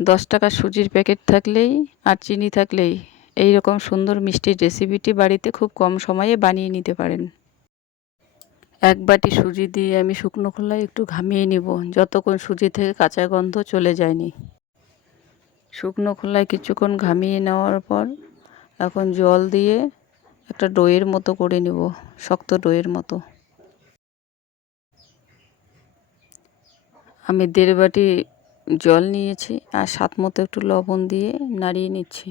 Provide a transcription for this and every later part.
10 টাকা সুজির প্যাকেট থাকলেই আর চিনি থাকলেই এই রকম সুন্দর মিষ্টির রেসিপিটি বাড়িতে খুব কম সময়ে বানিয়ে নিতে পারেন। 1 বাটি সুজি দিয়ে আমি শুকনো খোলায় একটু ঘামিয়ে নিব, যতক্ষণ সুজি থেকে কাঁচা গন্ধ চলে যায়নি। শুকনো খোলায় কিছুক্ষণ ঘামিয়ে নেওয়ার পর এখন জল দিয়ে একটা ডোয়ের মতো করে নেব, শক্ত ডোয়ের মতো। আমি 1.5 বাটি জল নিয়েছি আর স্বাদ মতো একটু লবণ দিয়ে নাড়িয়ে নিচ্ছি।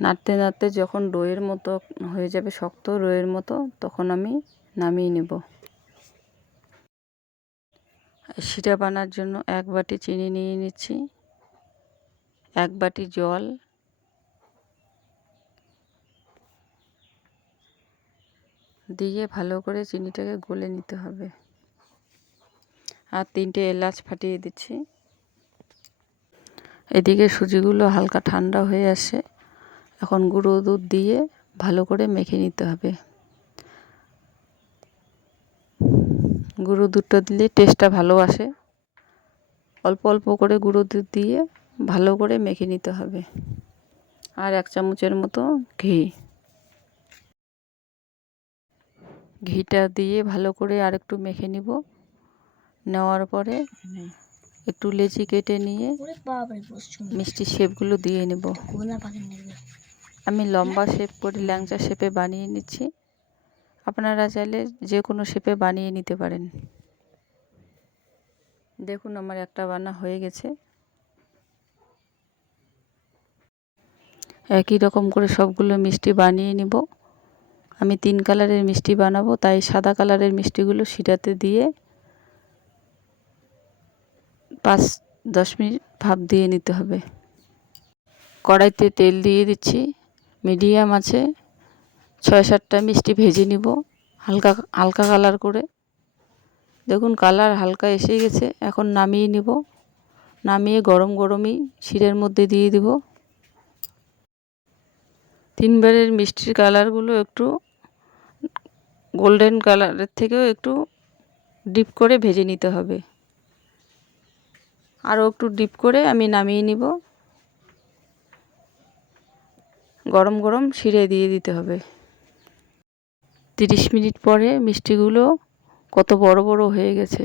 নাড়তে নাড়তে যখন ডোয়ের মতো হয়ে যাবে, শক্ত ডোয়ের মতো, তখন আমি নামিয়ে নেব। শিরা বানার জন্য 1 বাটি চিনি নিয়ে নিচ্ছি, 1 বাটি জল, দিয়ে ভালো করে চিনিটাকে গলে নিতে হবে। আর 3টে এলাচ ফাটিয়ে দিচ্ছি। এদিকে সুজিগুলো হালকা ঠান্ডা হয়ে আসে, এখন গুঁড়ো দুধ দিয়ে ভালো করে মেখে নিতে হবে। গুঁড়ো দুধটা দিলে টেস্টটা ভালো আসে। অল্প অল্প করে গুঁড়ো দুধ দিয়ে ভালো করে মেখে নিতে হবে। আর 1 চামচের মতো ঘিটা দিয়ে ভালো করে আরেকটু মেখে নিব। নেওয়ার পরে একটু লেচি কেটে নিয়ে মিষ্টির শেপগুলো দিয়ে নেব। আমি লম্বা শেপ করে ল্যাংচা শেপে বানিয়ে নিচ্ছি, আপনারা চাইলে যে কোনো শেপে বানিয়ে নিতে পারেন। দেখুন আমার একটা বানা হয়ে গেছে। একই রকম করে সবগুলো মিষ্টি বানিয়ে নিব। আমি 3 কালারের মিষ্টি বানাবো, তাই সাদা কালারের মিষ্টিগুলো শিরাতে দিয়ে 5-10 মিনিট ভাপ দিয়ে নিতে হবে। কড়াইতে তেল দিয়ে দিচ্ছি, মিডিয়াম আছে 6-7টা মিষ্টি ভেজে নিব হালকা হালকা কালার করে। দেখুন কালার হালকা এসে গেছে, এখন নামিয়ে নিব। নামিয়ে গরম গরমই শিরের মধ্যে দিয়ে দিব। 3 বারের মিষ্টির কালারগুলো একটু গোল্ডেন কালারের থেকেও একটু ডিপ করে ভেজে নিতে হবে। আরও একটু ডিপ করে আমি নামিয়ে নিব। গরম গরম শিরে দিয়ে দিতে হবে। 30 মিনিট পরে মিষ্টিগুলো কত বড় বড় হয়ে গেছে।